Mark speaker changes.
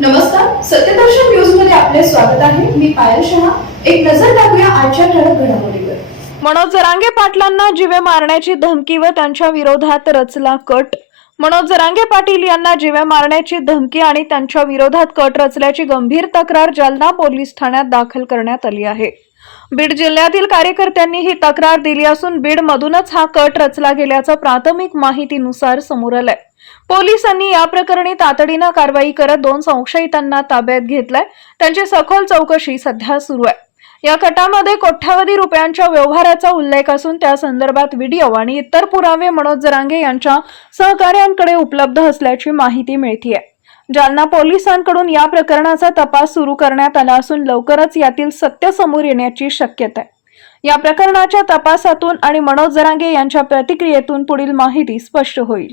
Speaker 1: नमस्कार सत्यदर्शन न्यूजमध्ये आपले स्वागत आहे. मी पायल शहा. एक नजर टाकूया आजच्या ठळक घडामोडीवर.
Speaker 2: मनोज जरांगे पाटलांना जीवे मारण्याची धमकी व त्यांच्या विरोधात रचला कट मनोज जरांगे पाटील यांना जीवे मारण्याची धमकी आणि त्यांच्या विरोधात कट रचल्याची गंभीर तक्रार जालना पोलीस ठाण्यात दाखल करण्यात आली आहे. बीड जिल्ह्यातील कार्यकर्त्यांनी ही तक्रार दिली असून बीड मधूनच हा कट रचला गेल्याचं प्राथमिक माहितीनुसार समोर आलंय. पोलिसांनी या प्रकरणी तातडीनं कारवाई करत दोन संशयितांना ताब्यात घेतलंय. त्यांची सखोल चौकशी सध्या सुरू आहे. या कटामध्ये कोट्यावधी रुपयांच्या व्यवहाराचा उल्लेख असून त्या संदर्भात व्हिडिओ आणि इतर पुरावे मनोज जरांगे यांच्या सहकार्यांकडे उपलब्ध असल्याची माहिती मिळतीये. जालना पोलिसांकडून या प्रकरणाचा तपास सुरू करण्यात आला असून लवकरच यातील सत्य समोर येण्याची शक्यता आहे. या प्रकरणाच्या तपासातून आणि मनोज जरांगे यांच्या प्रतिक्रियेतून पुढील माहिती स्पष्ट होईल.